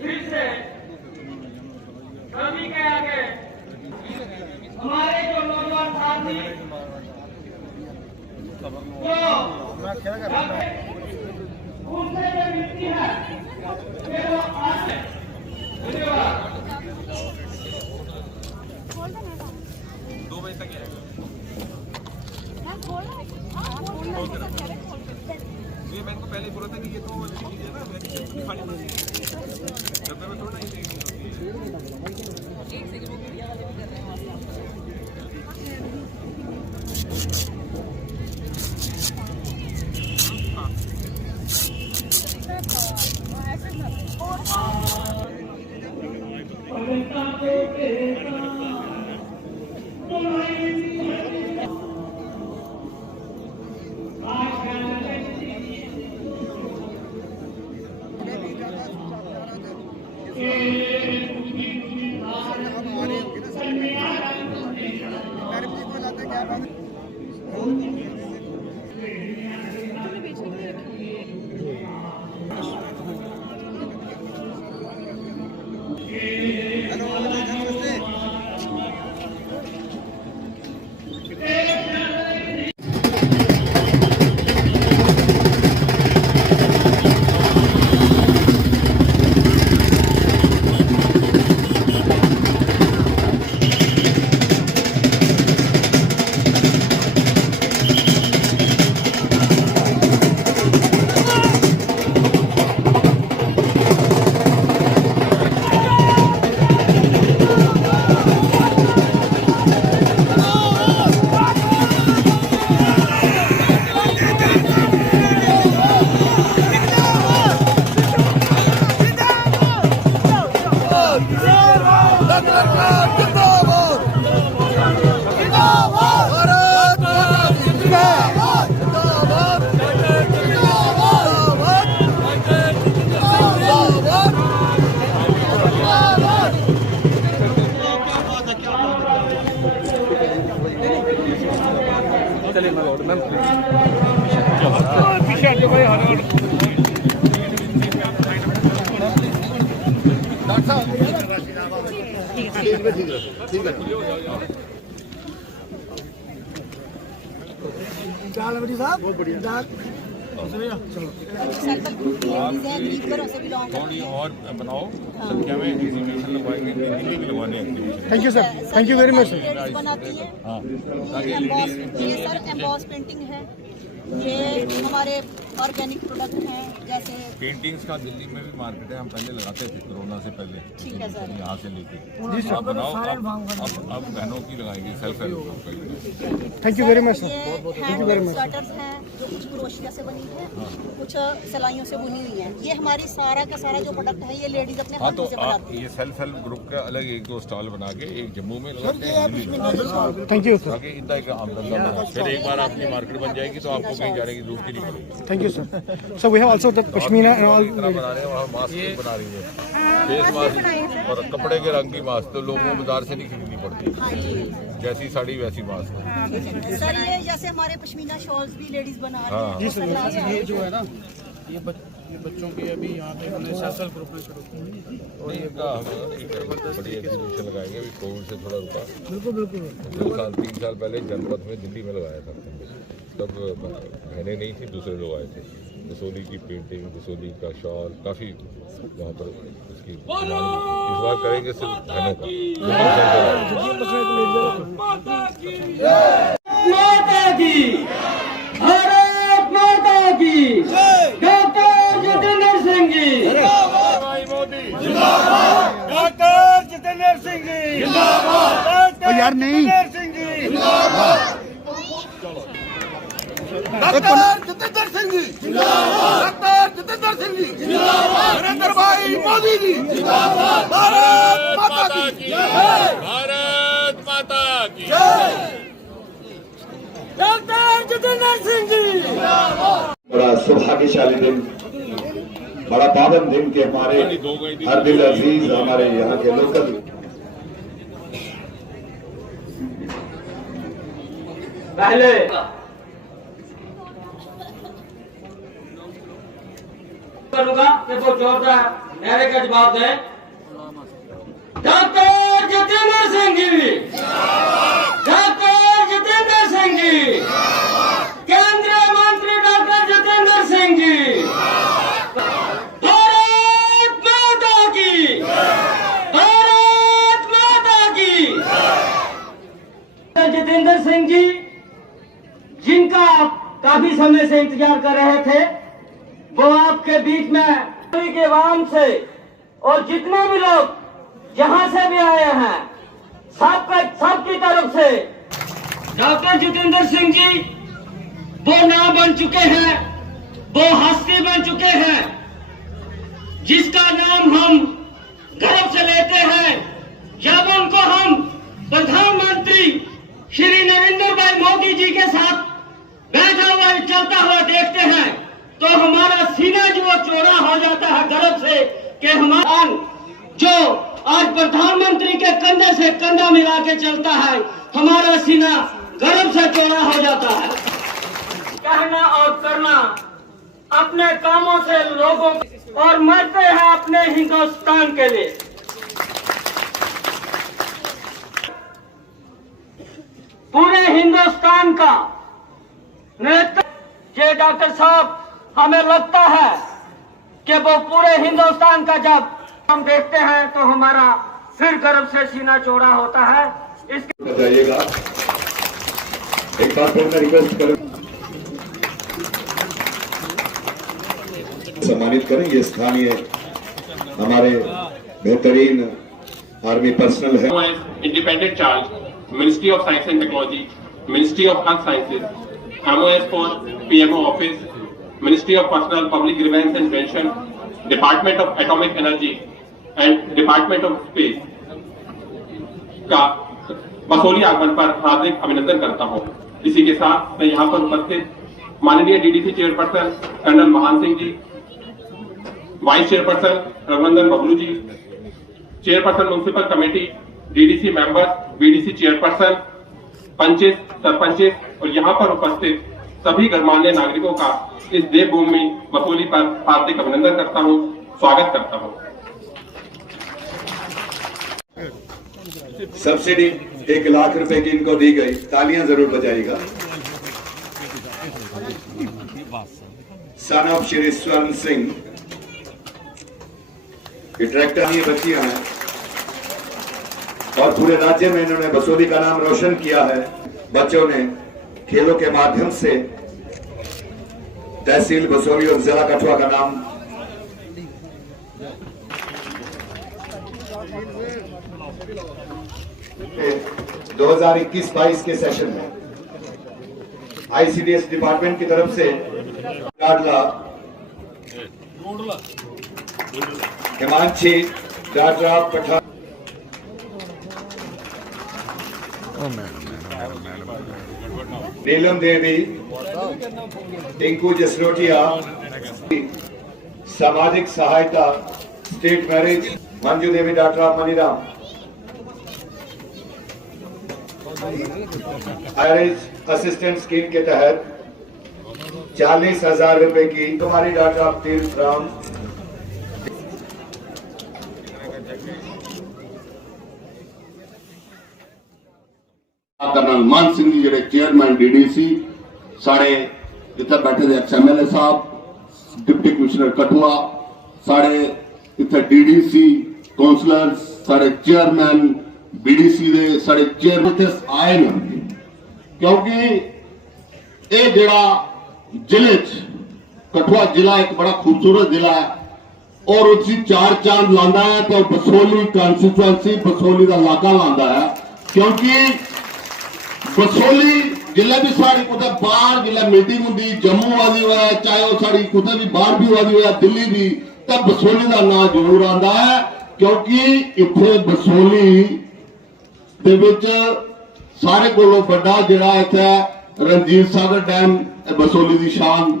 फिर से सभी के आगे हमारे जो नौजवान साथी उनसे जो मिलती है धन्यवाद। 2 बजे तक ये मैंने को पहले बोला था कि ये तो अच्छी चीज है ना, जब मैं थोड़ा ही देखनी होती है। बहुत बढ़िया। थोड़ी और बनाओ संख्या में एग्जीबिशन लगवाएंगे, दिल्ली भी लगवाने हैं। Thank you sir, thank you very much sir. हाँ, ये सर एम्बॉस पेंटिंग है, ये हमारे ऑर्गेनिक प्रोडक्ट हैं जैसे पेंटिंग्स का दिल्ली में भी मार्केट है, हम पहले लगाते थे कोरोना से पहले। ठीक है सर। यहाँ से लेके आप बनाओ, अब बहनों की लगाएंगे self help group. Thank you very much sir. ये हैंड स्वेटर्स हैं जो कुछ क्रोशिया से बनी है, कुछ सिलाइयों से बुनी हुई है। ये हमारी सारा का सारा जो प्रोडक्ट है ये लेडीज अपने हाँ, तो हाथों से आप बनाती है। ये सेल्फ हेल्प ग्रुप का अलग 1-2 स्टॉल बना के, एक जम्मू में लगाते हैं, थैंक यू सर। ताकि इतना एक आमदन बना। फिर एक बार आपकी मार्केट बन जाएगी तो आपको कहीं जाने की जरूरत ही नहीं पड़ेगी। Thank you sir. Sir we have also the pashmina and all इतना बना रहे हैं, वहाँ मास्क बना रही है, फेस मास्क और कपड़े के रंग की मास्क, तो लोगों को बाजार से नहीं खरीदनी पड़ती, जैसी साड़ी वैसी मास्क। सर ये जैसे हमारे पश्मीना शॉल्स भी लेडीज बना रही हाँ। हैं। ये जो है ना ये बच्चों के अभी यहाँ पे हमने सेल्फ ग्रुप में शुरू किया। और ये बड़ी एग्जीबिशन लगाएंगे, अभी कोविड से थोड़ा रुका। बिल्कुल बिल्कुल 2-3 साल पहले जनपद में दिल्ली में लगाया था, तब बहनें नहीं थी, दूसरे लोग आए थे। दसोली की पेंटिंग, दसोली का शॉल, काफ़ी वहाँ पर उसकी इस बार करेंगे सिर्फ बहनों का। माता की भारत माता की डॉक्टर जितेंद्र सिंह जी जिंदाबाद, डॉक्टर जितेंद्र सिंह जी जिंदाबाद, यार नहीं सिंह जी जिंदाबाद, डॉक्टर जितेंद्र सिंह जी जिंदाबाद, डॉक्टर जितेंद्र सिंह जी जिंदाबाद, नरेंद्र भाई मोदी जी जिंदाबाद, भारत माता की भारत माता की डॉक्टर जितेंद्र सिंह जी। बड़ा सौभाग्यशाली दिन, बड़ा पावन दिन के हमारे हर दिल अजीज हमारे यहाँ के लोकल पहले करूंगा कि वो जोरदार नारे का जवाब दें। डॉक्टर जितेंद्र सिंह जी, डॉक्टर जितेंद्र सिंह जी, केंद्रीय मंत्री डॉक्टर जितेंद्र सिंह जी, भारत माता की, भारत माता की। जितेंद्र सिंह जी, जिनका आप काफी समय से इंतजार कर रहे थे, वो आपके बीच में के आवाम से और जितने भी लोग जहां से भी आए हैं सबकी तरफ से डॉक्टर जितेंद्र सिंह जी वो नाम बन चुके हैं, वो हस्ती बन चुके हैं जिसका नाम हम गर्व से लेते हैं। जब उनको हम प्रधानमंत्री श्री नरेंद्र भाई मोदी जी के साथ बैठा हुआ चलता हुआ देखते हैं तो हमारा सीना जो चौड़ा हो जाता है गर्व से कि हमारा जो आज प्रधानमंत्री के कंधे से कंधा मिला के चलता है, हमारा सीना गर्व से चौड़ा हो जाता है। कहना और करना अपने कामों से लोगों और मरते हैं अपने हिंदुस्तान के लिए। पूरे हिंदुस्तान का नेतृत्व ये डॉक्टर साहब, हमें लगता है कि वो पूरे हिंदुस्तान का जब हम देखते हैं तो हमारा फिर गर्व से सीना चौड़ा होता है। इसके बताइएगा, एक बार फिर मैं रिक्वेस्ट करूं, सम्मानित करेंगे स्थानीय हमारे बेहतरीन आर्मी पर्सनल है। Independent charge, Ministry of Science and Technology, Ministry of Earth Sciences, MOS for PMO Office, Ministry of Personal Public Grievance and Pension, Department of Atomic Energy and Department of Space का बसोली आगमन पर हार्दिक अभिनंदन करता हूं। इसी के साथ मैं यहां पर उपस्थित माननीय DDC chairperson colonel Mahan Singh ji, vice chairperson Raghunandan Bablu ji, chairperson municipal committee, DDC member, BDC chairperson, panches, sarpanches और यहां पर उपस्थित सभी गणमान्य नागरिकों का इस देवभूमि बसोली पर हार्दिक अभिनंदन करता हूं, स्वागत करता हूं। सब्सिडी 1 लाख रुपए की इनको दी गई, तालियां जरूर बजाइएगा। सन ऑफ श्री स्वर्ण सिंह, ये ट्रैक्टर ये बच्चियां हैं और पूरे राज्य में इन्होंने बसोली का नाम रोशन किया है। बच्चों ने खेलों के माध्यम से तहसील बसोली और जिला कठुआ का नाम के 2021-22 के सेशन में आईसीडीएस डिपार्टमेंट की तरफ से डाडला हिमांशी डाडरा पठान नीलम देवी, टिंकू जसरोटिया, सामाजिक सहायता, state marriage Manju Devi डाटरा Maniram, marriage assistant scheme के तहत 40,000 रुपए की तुम्हारी डाटा तीर्थ राम, कर्नल मान सिंह जी जेडे चेयरमैन डीडीसी, साढ़े इतने बैठे दे एक्स-एमएलए साहब, डिप्टी कमिश्नर कठुआ, साढ़े इतने डीडीसी काउंसलर, साढ़े चेयरमैन बीडीसी दे साढ़े चेयरमैन आए न, क्योंकि ये जड़ा जिले कठुआ जिला एक बड़ा खूबसूरत जिला है और उसकी 4 चांद लांदा है तो बसोली कॉन्स्टिट्यूएंसी बसोली का इलाका लांदा है, क्योंकि बसोली जिले भी साड़ी कुछ बाहर जिले मीटिंग होंगी जम्मू वाली हुआ चाहे वो साड़ी कुछ भी बाहर भी वाली हुआ दिल्ली भी, तब बसोली का नाम जरूर आता है, क्योंकि इतने बसोली दे विच सारे कोलों बड़ा जिहड़ा इत्थे रणजीत सागर डैम बसोली की शान,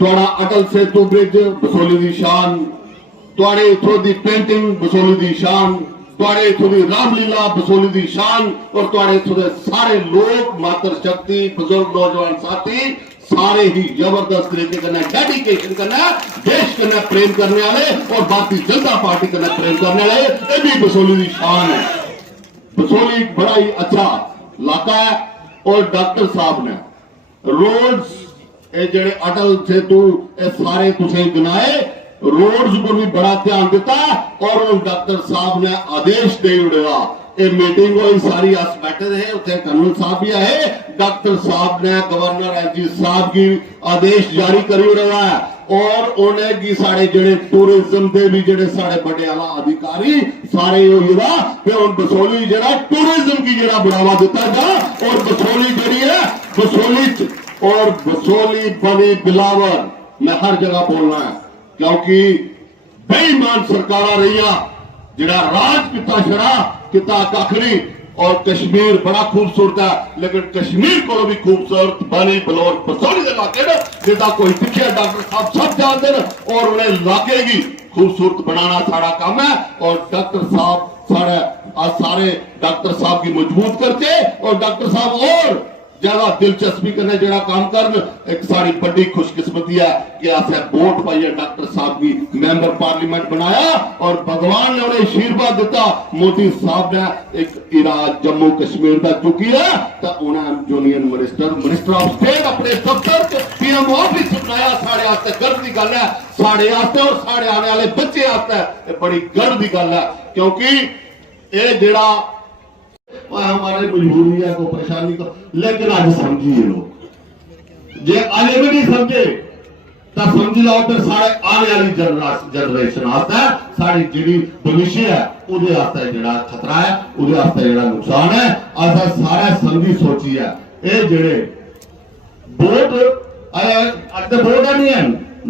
तुहाड़ा अटल सेतु ब्रिज बसोली की शान, तुहाड़े इत्थों की पेंटिंग बसोली की शान, तुहाड़े इत्थों की रामलीला बसोली की शान और तुहाड़े इत्थों के सारे लोग मात्र शक्ति बुजुर्ग नौजवान साथी सारे ही जबरदस्त तरीके करना, डेडिकेशन करना, देश करना प्रेम करने वाले और भारतीय जनता पार्टी करना प्रेम करने वाले, ये भी बसोली की शान है। बसोली बड़ा ही अच्छा इलाका है। और डॉक्टर साहब ने रोड्स जेड़े अटल सेतु ये सारे तुसे गिनाए, रोड्स पर भी बड़ा ध्यान दिता और डॉक्टर साहब ने आदेश दे उड़ेगा। ये मीटिंग हुई सारी अस बैठे रहे, उत्थे कर्नल साहब भी आए, डॉक्टर साहब ने गवर्नर एजी साहब की आदेश जारी करी उड़ेगा और उन्हें की सारे जेड़े टूरिज्म के भी जेड़े सारे बड़े आला अधिकारी सारे होगा कि उन बसोली जरा टूरिज्म की जरा बढ़ावा दिता जा और बसोली जड़ी है बसोली और बसोली बनी बिलावर मैं हर जगह बोलना है क्योंकि बेईमान सरकार रही जरा राज किता छड़ा किता कखरी और कश्मीर बड़ा खूबसूरत है लेकिन कश्मीर को भी खूबसूरत बनी बलौर बसोली के इलाके जिदा कोई दिखे डॉक्टर साहब सब जानते हैं और उन्हें इलाके की खूबसूरत बनाना सारा काम है और डॉक्टर साहब सारे डॉक्टर साहब की मजबूत करके और डॉक्टर साहब और ज्यादा दिलचस्पी करने जरा काम कर एक सारी बड़ी खुशकिस्मती है कि ऐसे वोट पाइए डॉक्टर साहब की मेंबर पार्लियामेंट बनाया और भगवान ने उन्हें आशीर्वाद दिता। मोदी साहब ने एक इरा जम्मू कश्मीर का चुकी है तो उन्हें यूनियन मिनिस्टर ऑफ स्टेट अपने दफ्तर पीएम ऑफिस बनाया। साढ़े आस्ते गर्व की गल है, साढ़े आस्ते और साढ़े आने वाले बच्चे आस्ते बड़ी गर्व की गल है क्योंकि ये जड़ा हमारे मजबूरी है को परेशानी को लेकिन आज समझिए लोग जे आने भी नहीं समझे तो समझ लो फिर सारे आने वाली जनरेशन आता है सारी जी भविष्य है उहदे आस्ते जड़ा खतरा है उहदे आस्ते जड़ा नुकसान है असा सारे समझी सोची है ये जेड़े वोट अज वोट नहीं है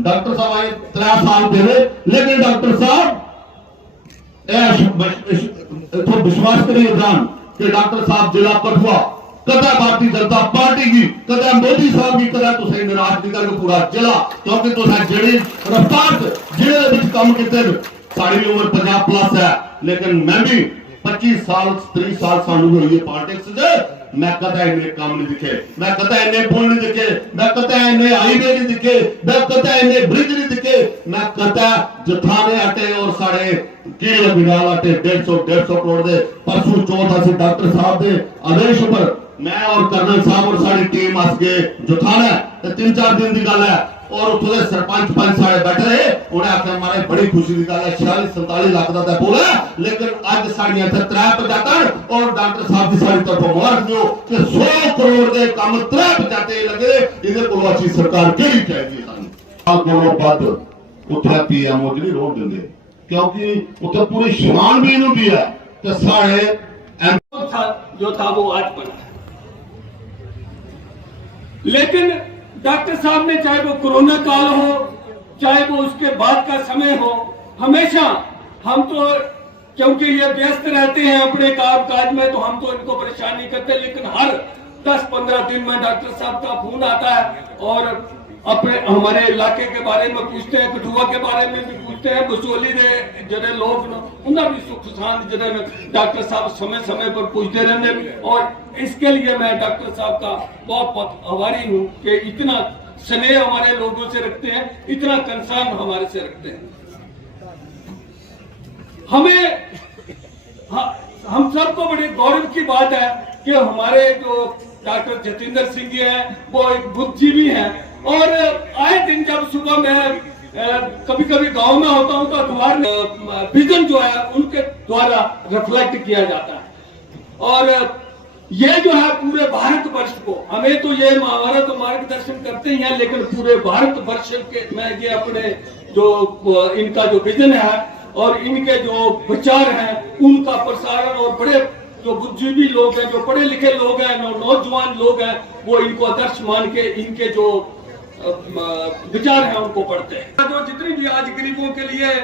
डॉक्टर साहब आए 3 साल पहले लेकिन डॉक्टर साहब तो विश्वास करिए जान कि डॉक्टर साहब जिला कठुआ कदा भारतीय जनता पार्टी की कदा मोदी साहब की कदा तुसे निराश नहीं करके पूरा जिला क्योंकि तुसा जेड़ी रफ्तार जिले दे विच काम कीते सारी उम्र 50+ है लेकिन मैं भी 25 साल 30 साल सानू हुई है पॉलिटिक्स से मैं कदा इन्हें काम नहीं दिखे मैं कदा इन्हें पुल नहीं दिखे मैं कदा इन्हें हाईवे नहीं दिखे मैं कदा इन्हें ब्रिज नहीं दिखे मैं कदा जथाने आटे और साढ़े कीड़े बिड़ाल आटे 150 करोड़ दे परसों चौथ असी डॉक्टर साहब दे आदेश पर मैं और कर्नल साहब और सारी टीम अस गए जथाने 3-4 दिन की गल है और उत्थे सरपंच पंच सारे बैठे रहे उन्हें आखिर हमारे बड़ी खुशी की गल है 46-47 लाख का तो बोला लेकिन अज साड़ी 3 पंचायत और डॉक्टर साहब की सारी तरफ मुबारक दो कि 100 करोड़ के काम 3 पंचायत लगे इहदे कोलों अच्छी सरकार केड़ी चाहिए सानू कोलों बद उत्थे पीएमओ जी रोड देंगे क्योंकि उत्थे पूरी छानबीन होंदी है कि सारे जो था वो आज बना लेकिन डॉक्टर साहब ने चाहे वो कोरोना काल हो चाहे वो उसके बाद का समय हो हमेशा हम तो क्योंकि ये व्यस्त रहते हैं अपने काम काज में तो हम तो इनको परेशान नहीं करते लेकिन हर 10-15 दिन में डॉक्टर साहब का फोन आता है और अपने हमारे इलाके के बारे में पूछते हैं कठुआ के बारे में भी पूछते हैं बसोली के जड़े लोग उन्हें भी सुख शांत जड़े डॉक्टर साहब समय समय पर पूछते रहने और इसके लिए मैं डॉक्टर साहब का बहुत बहुत आभारी हूँ कि इतना स्नेह हमारे लोगों से रखते हैं इतना कंसर्न हमारे से रखते हैं। हम सबको बड़ी गौरव की बात है कि हमारे जो डॉक्टर जतेंद्र सिंह जी हैं वो एक बुद्धिजीवी हैं और आए दिन जब सुबह मैं कभी कभी गांव में होता हूं तो अखबार में विजन जो है उनके द्वारा रिफ्लेक्ट किया जाता है और ये जो है पूरे भारत वर्ष को हमें तो ये महाभारत मार्गदर्शन करते ही हैं लेकिन पूरे भारत वर्ष के मैं ये अपने जो इनका जो विजन है और इनके जो विचार हैं उनका प्रसारण और बड़े जो बुद्धिजीवी लोग हैं जो पढ़े लिखे लोग हैं नौजवान लोग हैं वो इनको आदर्श मान के इनके जो विचार हैं उनको पढ़ते हैं। जो जितनी भी आज गरीबों के लिए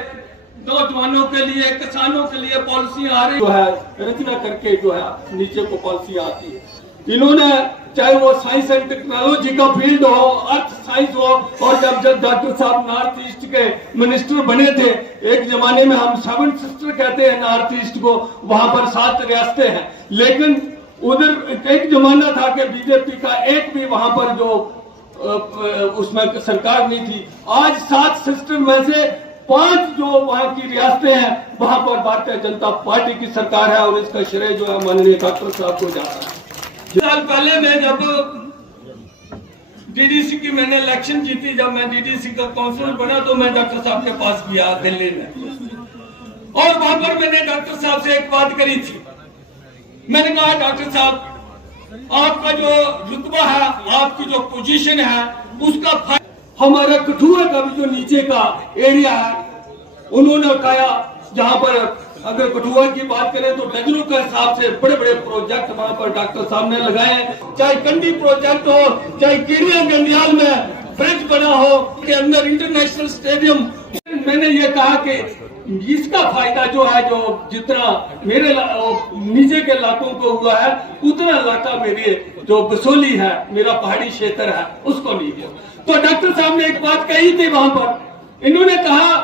नौजवानों के लिए किसानों के लिए पॉलिसियां आ रही जो है रचना करके जो है नीचे को पॉलिसियां आती है इन्होंने चाहे वो साइंस एंड टेक्नोलॉजी का फील्ड हो अर्थ साइंस हो और जब डॉक्टर साहब नॉर्थ ईस्ट के मिनिस्टर बने थे एक जमाने में हम 7 सिस्टर कहते हैं नॉर्थ ईस्ट को वहां पर 7 रियासतें हैं लेकिन उधर एक जमाना था कि बीजेपी का एक भी वहां पर जो उसमें सरकार नहीं थी। आज 7 सिस्टर में से 5 जो वहाँ की रियासतें हैं वहाँ पर भारतीय जनता पार्टी की सरकार है और इसका श्रेय जो है माननीय डॉक्टर साहब को जाता है। 2 साल पहले मैं जब डीडीसी की मैंने इलेक्शन जीती, जब मैं डीडीसी का काउंसिलर बना तो मैं डॉक्टर साहब के पास गया दिल्ली में और वहां पर मैंने डॉक्टर साहब से एक बात करी थी। मैंने कहा डॉक्टर साहब आपका जो रुतबा है, आपकी जो पोजीशन है, उसका हमारा कठुआ का भी जो नीचे का एरिया है उन्होंने कहा जहां पर अगर कठुआ की बात करें तो डजनों के हिसाब से बड़े बड़े प्रोजेक्ट वहां पर डॉक्टर साहब ने लगाए हैं। चाहे कंडी प्रोजेक्ट हो, चाहे कीड़िया गंडियाल में ब्रिज बना हो, के अंदर इंटरनेशनल स्टेडियम। मैंने ये कहा कि इसका फायदा जो है, जो जितना मेरे नीचे के इलाकों को हुआ है उतना इलाका मेरे जो बसोली है, मेरा पहाड़ी क्षेत्र है, उसको नहीं दिया। तो डॉक्टर साहब ने एक बात कही थी वहां पर, इन्होंने कहा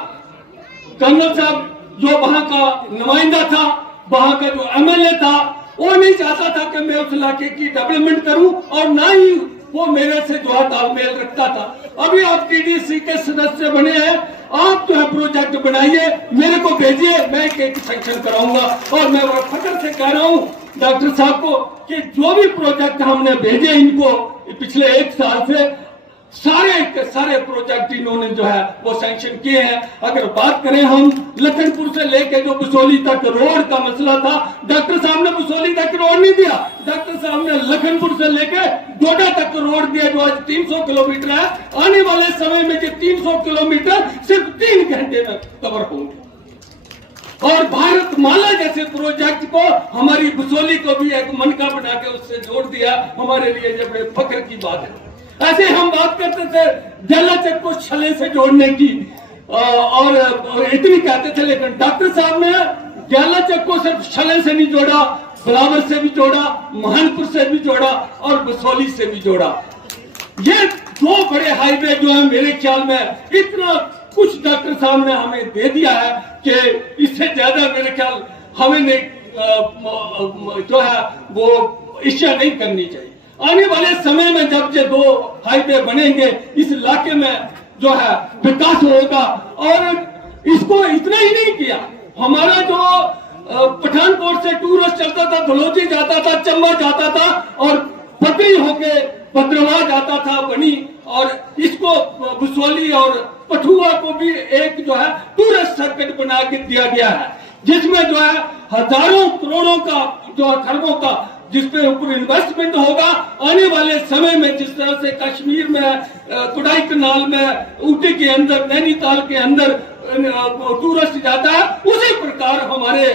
कर्नल साहब जो वहां का नुमाइंदा था, वहां का जो एमएलए था, वो नहीं चाहता था कि मैं उस इलाके की डेवलपमेंट करूं और ना ही वो मेरे से जो है तालमेल रखता था। अभी आप टीडीसी के सदस्य बने हैं, आप जो है प्रोजेक्ट बनाइए, मेरे को भेजिए, मैं एक सैंक्शन कराऊंगा। और मैं फख्र से कह रहा हूँ डॉक्टर साहब को कि जो भी प्रोजेक्ट हमने भेजे इनको पिछले 1 साल से, सारे के सारे प्रोजेक्ट इन्होंने जो है वो सैंक्शन किए हैं। अगर बात करें हम लखनपुर से लेके जो बसोली तक रोड का मसला था, डॉक्टर साहब ने बसोली तक रोड नहीं दिया, डॉक्टर साहब ने लखनपुर से लेके डोडा तक रोड दिया जो आज 300 किलोमीटर है। आने वाले समय में ये 300 किलोमीटर सिर्फ 3 घंटे में कवर होंगे। और भारत माला जैसे प्रोजेक्ट को हमारी बसोली को भी एक मनका बना के उससे जोड़ दिया, हमारे लिए ये बड़े फख्र की बात है। ऐसे हम बात करते थे जलाचक को छले से जोड़ने की और इतनी कहते थे, लेकिन डॉक्टर साहब ने जलाचक को सिर्फ छले से नहीं जोड़ा, बलावर से भी जोड़ा, महानपुर से भी जोड़ा और बसोली से भी जोड़ा। ये 2 बड़े हाईवे जो है मेरे ख्याल में इतना कुछ डॉक्टर साहब ने हमें दे दिया है कि इससे ज्यादा मेरे ख्याल हमें नहीं जो है वो इच्छा नहीं करनी चाहिए। आने वाले समय में जब ये 2 हाईवे बनेंगे, इस इलाके में जो है विकास होगा। और इसको इतना ही नहीं किया, हमारा जो पठानकोट से टूरिस्ट चलता था, धलोजी जाता था, चंबा जाता था और पतरी होके भद्रवाह जाता था बनी, और इसको बसोली और कठुआ को भी एक जो है टूरिस्ट सर्किट बना के दिया गया है, जिसमें जो है हजारों करोड़ों का जो खरबों का जिस पे ऊपर इन्वेस्टमेंट होगा। आने वाले समय में जिस तरह से कश्मीर में कुडाई कनाल में, ऊटी के अंदर, नैनीताल के अंदर टूरिस्ट जाता है, उसी प्रकार हमारे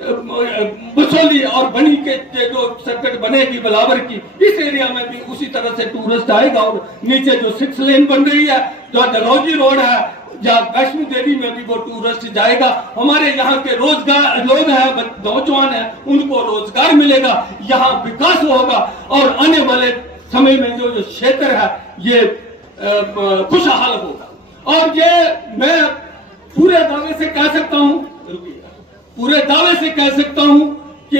बसोली और बनी के जो सर्किट बनेगी बलावर की, इस एरिया में भी उसी तरह से टूरिस्ट आएगा। और नीचे जो 6 लेन बन रही है, जो डलहौजी रोड है, जहाँ वैष्णो देवी में भी वो टूरिस्ट जाएगा। हमारे यहाँ के रोजगार लोग हैं, नौजवान हैं, उनको रोजगार मिलेगा, यहाँ विकास होगा और आने वाले समय में जो क्षेत्र है ये खुशहाल होगा। और ये मैं पूरे दावे से कह सकता हूँ, पूरे दावे से कह सकता हूँ कि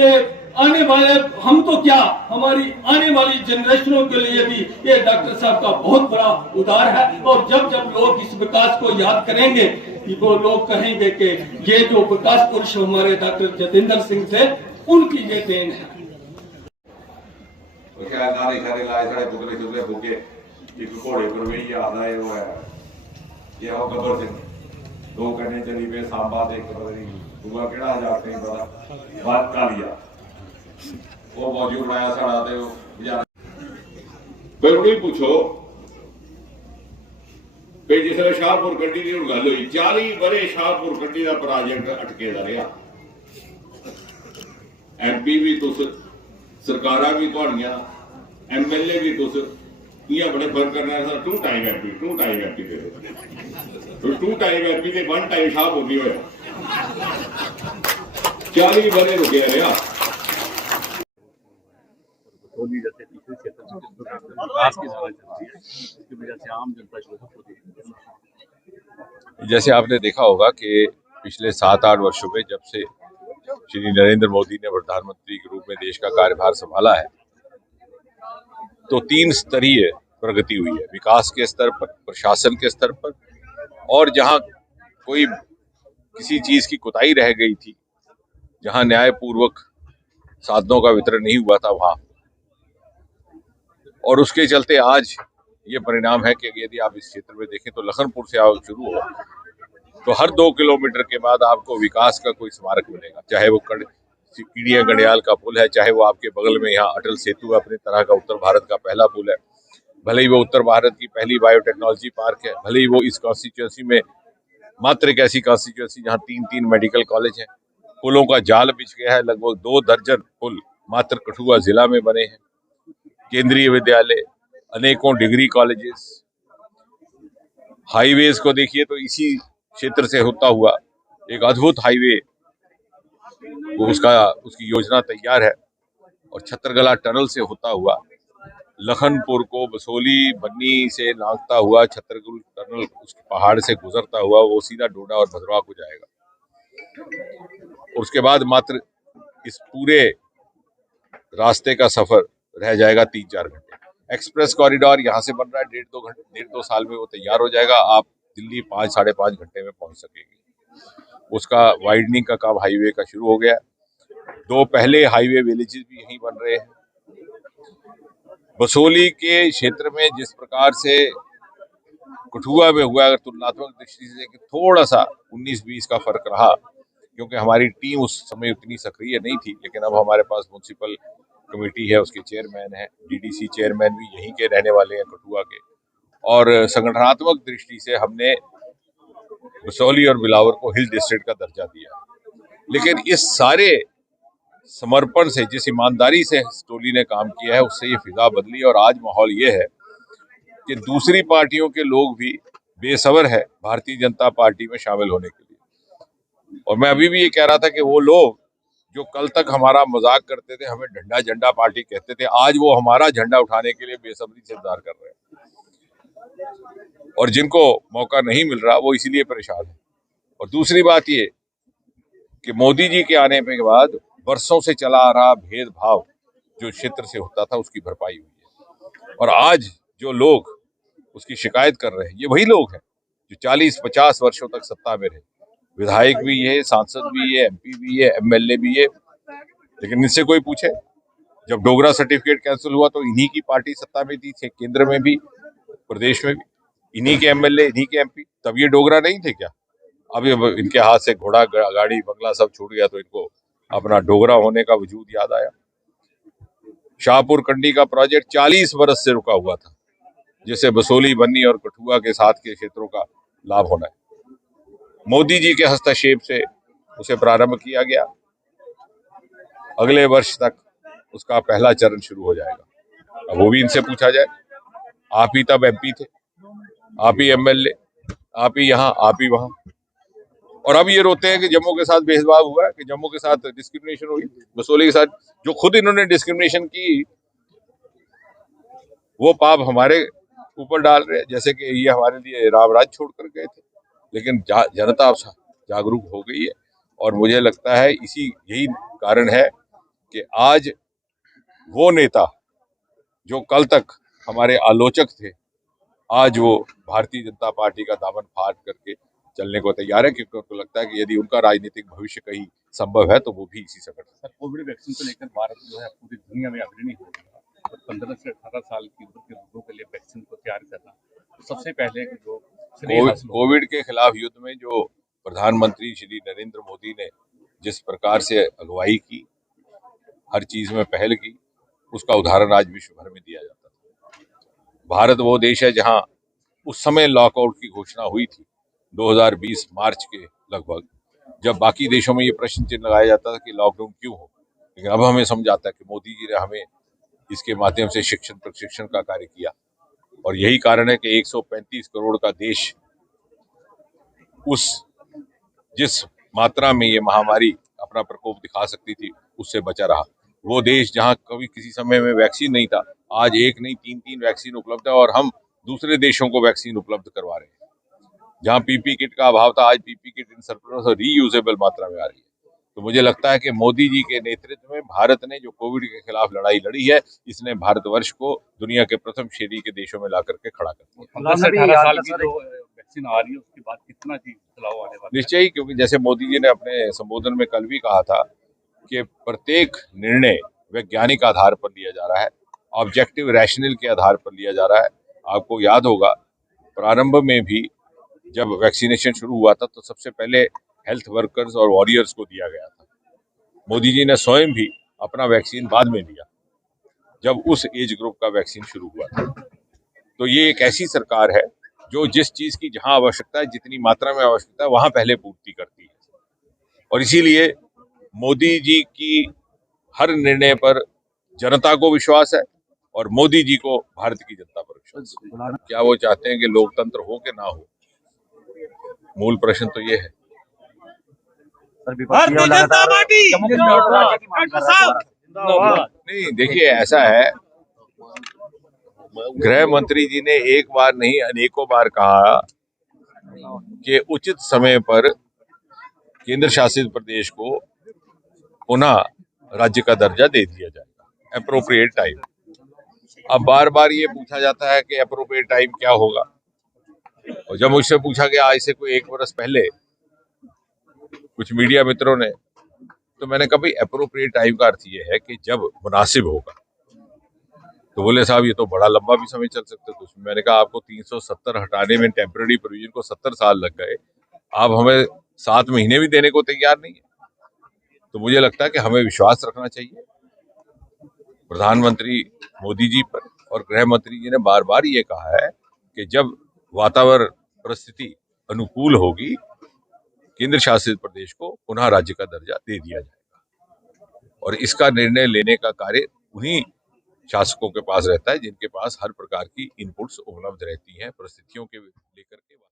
आने वाले, हम तो क्या, हमारी आने वाली जनरेशनों के लिए भी ये डॉक्टर साहब का बहुत बड़ा उदार है। और जब जब लोग इस विकास को याद करेंगे, वो लोग कहेंगे कि ये जो विकास पुरुष हमारे डॉक्टर जतेंद्र सिंह थे, उनकी ये देन है। दो करने चली पे सांबा देख दूआ केड़ा हजार नहीं पता बात का लिया वो मौजूद बनाया साड़ा ते फिर उन्हें पूछो भाई जिसले शाहपुर गड्डी की गल हुई 40 बड़े शाहपुर गड्डी का प्रोजेक्ट अटके दा रहा। MP भी तुस, सरकारां भी तुहाड़ियां, MLA भी तुस, इयां बड़े फर्क करना है। 2 टाइम MP दे दो, 2 टाइम MP ते 1 टाइम शाहपुर नहीं होया, 40 बड़े रुके रहा। जैसे तीसरे क्षेत्र में विकास की ज़रूरत चलती है, इसकी वजह से आम जनता जो है, जैसे आपने देखा होगा कि पिछले 7-8 वर्षों में जब से श्री नरेंद्र मोदी ने प्रधानमंत्री के रूप में देश का कार्यभार संभाला है, तो 3 स्तरीय प्रगति हुई है, विकास के स्तर पर, प्रशासन के स्तर पर, और जहां कोई किसी चीज की कोताही रह गई थी, जहां न्यायपूर्वक साधनों का वितरण नहीं हुआ था वहां, और उसके चलते आज ये परिणाम है कि यदि आप इस क्षेत्र में देखें तो लखनपुर से आप शुरू हो तो हर 2 किलोमीटर के बाद आपको विकास का कोई स्मारक मिलेगा, चाहे वो कीड़िया गंडियाल का पुल है, चाहे वो आपके बगल में यहाँ अटल सेतु अपनी तरह का उत्तर भारत का पहला पुल है, भले ही वो उत्तर भारत की पहली बायोटेक्नोलॉजी पार्क है, भले ही वो इस कॉन्स्टिट्यूंसी में मात्र एक ऐसी कॉन्स्टिट्यूंसी जहाँ 3 मेडिकल कॉलेज हैं। पुलों का जाल बिछ गया है, लगभग 2 दर्जन पुल मात्र कठुआ जिला में बने हैं, केंद्रीय विद्यालय, अनेकों डिग्री कॉलेजेस, हाईवेज को देखिए तो इसी क्षेत्र से होता हुआ एक अद्भुत हाईवे उसकी योजना तैयार है, और छतरगला टनल से होता हुआ लखनपुर को बसोली बन्नी से लांघता हुआ छतरगल टनल उसके पहाड़ से गुजरता हुआ वो सीधा डोडा और भद्रवाह को जाएगा। और उसके बाद मात्र इस पूरे रास्ते का सफर रह जाएगा 3-4 घंटे। एक्सप्रेस कॉरिडोर यहाँ से बन रहा है, 1.5-2 साल में वो तैयार हो जाएगा, आप दिल्ली 5-5.5 घंटे में पहुंच सकेंगे। उसका वाइडनिंग का काम हाईवे का शुरू हो गया। 2 पहले हाईवे विलेजेस भी यहीं बन रहे हैं। बसोली के क्षेत्र में जिस प्रकार से कठुआ में हुआ, अगर तुलनात्मक दृष्टि से देखें थोड़ा सा 19-20 का फर्क रहा, क्योंकि हमारी टीम उस समय उतनी सक्रिय नहीं थी, लेकिन अब हमारे पास म्युनिसिपल कमेटी है, उसके चेयरमैन है, डीडीसी चेयरमैन भी यहीं के रहने वाले हैं कठुआ के, और संगठनात्मक दृष्टि से हमने बसोली और बिलावर को हिल डिस्ट्रिक्ट का दर्जा दिया। लेकिन इस सारे समर्पण से, जिस ईमानदारी से टोली ने काम किया है, उससे ये फिजा बदली, और आज माहौल ये है कि दूसरी पार्टियों के लोग भी बेसब्र है भारतीय जनता पार्टी में शामिल होने के लिए। और मैं अभी भी ये कह रहा था कि वो लोग जो कल तक हमारा मजाक करते थे, हमें डंडा झंडा पार्टी कहते थे, आज वो हमारा झंडा उठाने के लिए बेसब्री से इंतजार कर रहे हैं, और जिनको मौका नहीं मिल रहा वो इसीलिए परेशान है। और दूसरी बात ये कि मोदी जी के आने के बाद वर्षों से चला आ रहा भेदभाव जो क्षेत्र से होता था, उसकी भरपाई हुई है, और आज जो लोग उसकी शिकायत कर रहे हैं ये वही लोग हैं जो 40-50 वर्षों तक सत्ता में रहे, विधायक भी है, सांसद भी है, एमपी भी है, एमएलए भी है। लेकिन इनसे कोई पूछे, जब डोगरा सर्टिफिकेट कैंसिल हुआ तो इन्हीं की पार्टी सत्ता में थी, केंद्र में भी, प्रदेश में भी, इन्हीं के एमएलए, इन्हीं के एमपी, तब ये डोगरा नहीं थे क्या? अब इनके हाथ से घोड़ा गाड़ी बंगला सब छूट गया तो इनको अपना डोगरा होने का वजूद याद आया। शाहपुर कंडी का प्रोजेक्ट 40 बरस से रुका हुआ था, जिसे बसोली, बन्नी और कठुआ के साथ के क्षेत्रों का लाभ होना है। मोदी जी के हस्तक्षेप से उसे प्रारंभ किया गया, अगले वर्ष तक उसका पहला चरण शुरू हो जाएगा। अब वो भी इनसे पूछा जाए, आप ही तब एमपी थे, आप ही एमएलए, आप ही यहाँ, आप ही वहां, और अब ये रोते हैं कि जम्मू के साथ भेदभाव हुआ है, कि जम्मू के साथ डिस्क्रिमिनेशन हुई, बसोली के साथ जो खुद इन्होंने डिस्क्रिमिनेशन की वो पाप हमारे ऊपर डाल रहे हैं, जैसे कि ये हमारे लिए राम राज छोड़कर गए थे। लेकिन जनता अब जागरूक हो गई है, और मुझे लगता है यही कारण है कि आज वो नेता जो कल तक हमारे आलोचक थे, आज वो भारतीय जनता पार्टी का दामन फाड़ करके चलने को तैयार है, क्योंकि उनको लगता है कि यदि उनका राजनीतिक भविष्य कहीं संभव है तो वो भी इसी संगठन। कोविड वैक्सीन को लेकर भारत जो है पूरी दुनिया में अग्रणी हो गया, तो 15 से 18 साल की उम्र के लोगों के लिए वैक्सीन को तैयार करना, तो सबसे पहले जो कोविड के खिलाफ युद्ध में जो प्रधानमंत्री श्री नरेंद्र मोदी ने जिस प्रकार से अगुवाई की, हर चीज में पहल की, उसका उदाहरण आज विश्व भर में दिया जाता है। भारत वो देश है जहां उस समय लॉकआउट की घोषणा हुई थी 2020 मार्च के लगभग, जब बाकी देशों में ये प्रश्न चिन्ह लगाया जाता था कि लॉकडाउन क्यों हो, लेकिन अब हमें समझ आता है कि मोदी जी ने हमें इसके माध्यम से शिक्षण प्रशिक्षण का कार्य किया, और यही कारण है कि 135 करोड़ का देश जिस मात्रा में ये महामारी अपना प्रकोप दिखा सकती थी उससे बचा रहा। वो देश जहां कभी किसी समय में वैक्सीन नहीं था, आज एक नहीं 3 वैक्सीन उपलब्ध है, और हम दूसरे देशों को वैक्सीन उपलब्ध करवा रहे हैं। जहां पीपी किट का अभाव था, आज पीपी किट इन सरप्लस और रीयूजेबल मात्रा में आ रही है। तो मुझे लगता है कि मोदी जी के नेतृत्व में भारत ने जो कोविड के खिलाफ लड़ाई लड़ी है, इसने भारतवर्ष को दुनिया के प्रथम श्रेणी के देशों में ला करके खड़ा कर दिया। 15 से 18 साल की जो वैक्सीन आ रही है उसके बाद कितना जी बदलाव आने वाला है? निश्चय ही, क्योंकि जैसे मोदी जी ने अपने संबोधन में कल भी कहा था कि प्रत्येक निर्णय वैज्ञानिक आधार पर लिया जा रहा है, ऑब्जेक्टिव रैशनल के आधार पर लिया जा रहा है। आपको याद होगा प्रारंभ में भी जब वैक्सीनेशन शुरू हुआ था तो सबसे पहले हेल्थ वर्कर्स और वॉरियर्स को दिया गया था। मोदी जी ने स्वयं भी अपना वैक्सीन बाद में दिया जब उस एज ग्रुप का वैक्सीन शुरू हुआ था। तो ये एक ऐसी सरकार है जो जिस चीज की जहां आवश्यकता है, जितनी मात्रा में आवश्यकता है, वहां पहले पूर्ति करती है। और इसीलिए मोदी जी की हर निर्णय पर जनता को विश्वास है और मोदी जी को भारत की जनता पर विश्वास है। क्या वो चाहते हैं कि लोकतंत्र हो कि ना हो? मूल प्रश्न तो ये है। भारतीय जनता पार्टी नहीं, देखिए ऐसा है, गृह मंत्री जी ने एक बार नहीं अनेकों बार कहा कि उचित समय पर केंद्र शासित प्रदेश को पुनः राज्य का दर्जा दे दिया जाएगा, एप्रोप्रिएट टाइम। अब बार बार ये पूछा जाता है कि एप्रोप्रिएट टाइम क्या होगा, और जब मुझसे पूछा गया आज से कोई 1 वर्ष पहले कुछ मीडिया मित्रों ने, तो मैंने कहा भाई एप्रोप्रिएट टाइम का अर्थ ये है कि जब मुनासिब होगा। तो बोले साहब ये तो बड़ा लंबा भी समय चल सकता है। तो उसमें मैंने कहा आपको 370 हटाने में टेम्पररी प्रोविजन को 70 साल लग गए, आप हमें 7 महीने भी देने को तैयार नहीं है। तो मुझे लगता है कि हमें विश्वास रखना चाहिए प्रधानमंत्री मोदी जी पर, और गृह मंत्री जी ने बार बार ये कहा है कि जब वातावरण परिस्थिति अनुकूल होगी केंद्र शासित प्रदेश को पुनः राज्य का दर्जा दे दिया जाएगा। और इसका निर्णय लेने का कार्य उन्हीं शासकों के पास रहता है जिनके पास हर प्रकार की इनपुट्स उपलब्ध रहती हैं परिस्थितियों के लेकर के।